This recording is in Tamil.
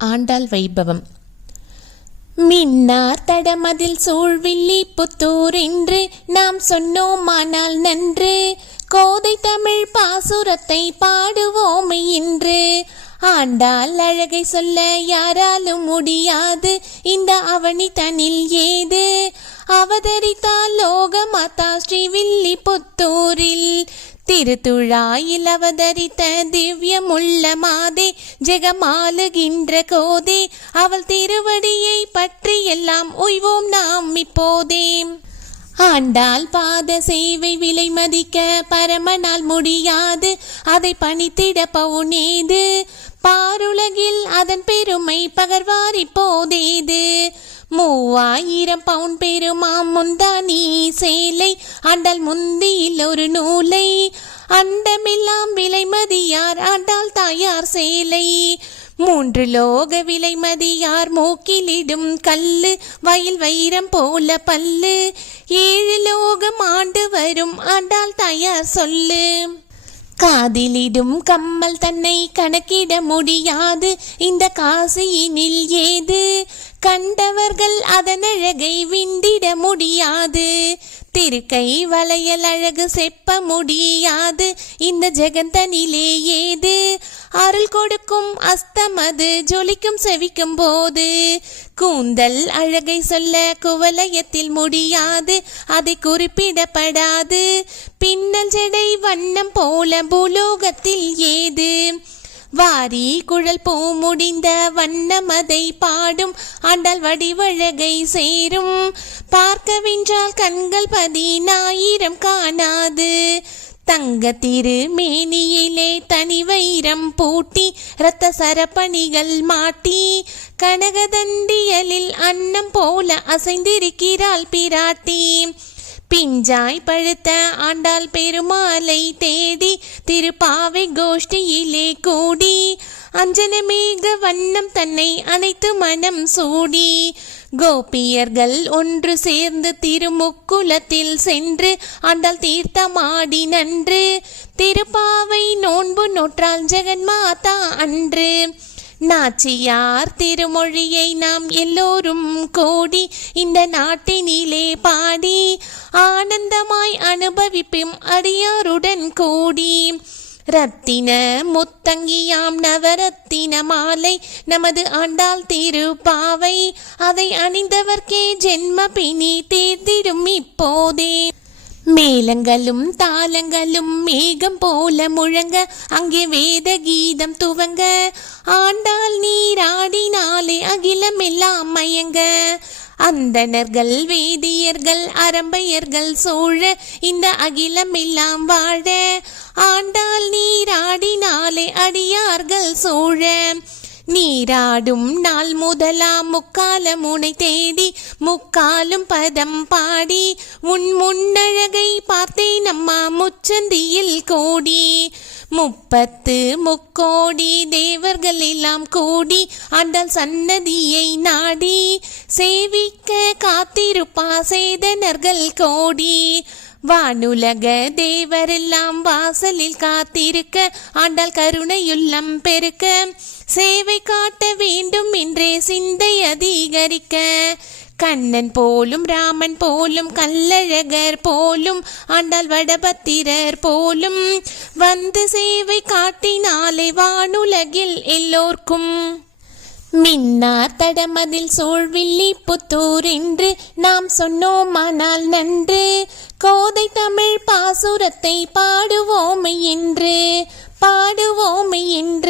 ஆண்டாள் வைபவம். மின்னார் தடமதில் சூழ்வில்லி புத்தூர் என்று நாம் சொன்னோமானால் நன்று. கோதை தமிழ் பாசுரத்தை பாடுவோமே இன்று. ஆண்டால் அழகை சொல்ல யாராலும் முடியாது. இந்த அவனி தனில் ஏது? அவதரித்தால் லோக மாதா ஸ்ரீ புத்தூரில் திருத்துழாயில் அவதரித்த திவ்யமுள்ள மாதே ஜெகமாலுகின்ற கோதே அவள் திருவடியை பற்றி எல்லாம் உய்வோம் நாம் இப்போதே. ஆண்டாள் பாத சேவை விலை மதிக்க பரமனால் முடியாது அதை பணித்திட பவுனேது. பாருலகில் அதன் பெருமை பகர்வாரி போதேது மூவாயிரம் பவுன் பெருமாம் முந்தானி சேலை ஆண்டாள் முந்தியில் ஒரு நூலை. அண்டமெல்லாம் விலைமதியார் ஆண்டாள் தாயார் சேலை. மூன்று லோக விலைமதியார் மூக்கிலிடும் கல்லு வயல் வைரம் போல பல்லு. ஏழு லோகம் ஆண்டு வரும் ஆண்டாள் தாயார் சொல்லு. காதிலிடும் கம்மல் தன்னை கணக்கிட முடியாது. இந்த காசியினில் ஏது? கண்டவர்கள் அதன் அழகை விண்டிட முடியாது. திருக்கை வளையல் அழகு செப்ப முடியாது. இந்த ஜெகந்தனிலே ஏது? அருள் கொடுக்கும் அஸ்தமது ஜொலிக்கும் செவிக்கும் போது. கூந்தல் அழகை சொல்ல குவலயத்தில் முடியாது அதை குறிப்பிடப்படாது. பின்னல் ஜடை வண்ணம் போல பூலோகத்தில் ஏது? வாரி குழல் பூ முடிந்த வண்ணமதை பாடும் ஆண்டாள் வடிவழகை சேரும். பார்க்கவென்றால் கண்கள் பதினாயிரம் காணாது. தங்க திரு மேனியிலே தனி வைரம் பூட்டி இரத்த சரப்பணிகள் மாட்டி. கனகதண்டியலில் அன்னம் போல அசைந்திருக்கிறாள் பிராட்டி. பிஞ்சாய் பழுத்த ஆண்டாள் பெருமாளை தேடி திருப்பாவை கோஷ்டியிலே கூடி அஞ்சனமேக வண்ணம் தன்னை அனைத்து மனம் சூடி கோபியர்கள் ஒன்று சேர்ந்து திருமுக்குலத்தில் சென்று ஆண்டால் தீர்த்தமாடி நன்று திருப்பாவை நோன்பு நோற்றால் ஜெகன்மாதா அன்று. நாச்சியார் திருமொழியை நாம் எல்லோரும் கோடி இந்த நாட்டினிலே பாடி ஆனந்தமாய் அனுபவிப்பும் அடியாருடன் கூடி. ரத்தின முத்தங்கியாம் நவரத்தின மாலை நமது ஆண்டாள் திருப்பாவை அதை அணிந்தவர்க்கே ஜென்ம பிணி தீர்த்திடும் இப்போதே. மேளங்களும் தாளங்களும் மேகம் போல முழங்க அங்கே வேத கீதம் துவங்க ஆண்டாள் நீராடினாலே அகிலம் எல்லாம் மயங்க. அந்தனர்கள் வேதியர்கள் அரம்பையர்கள் சூழ இந்த அகிலம் எல்லாம் வாழ. ஆண்டாள் நீராடினாலே அடியார்கள் சூழ. நீராடும் நாள் முதலாம் முக்கால முனை தேடி முக்காலும் பதம் பாடி. உன் முன்னழகை பார்த்தேன் அம்மா முச்சந்தியில் கோடி. முப்பத்து முக்கோடி தேவர்கள் எல்லாம் கூடி ஆண்டாள் சன்னதியை நாடி சேவிக்க காத்திருப்பா சேதனர்கள் கோடி. வானுலக தேவரெல்லாம் வாசலில் காத்திருக்க ஆண்டாள் கருணையுள்ளம் பெருக்க. சேவை காட்ட வேண்டும் என்றே சிந்தை அதிகரிக்க. கண்ணன் போலும் ராமன் போலும் கல்லழகர் போலும் ஆண்டாள் வடபத்திரர் போலும். வந்து சேவை காட்டினாலே வானுலகில் எல்லோர்க்கும். மின்னார் தடமதில் சூழ்வில்லி புத்தூர் என்று நாம் சொன்னோமானால் நன்று. கோதை தமிழ் பாசுரத்தை பாடுவோமே என்று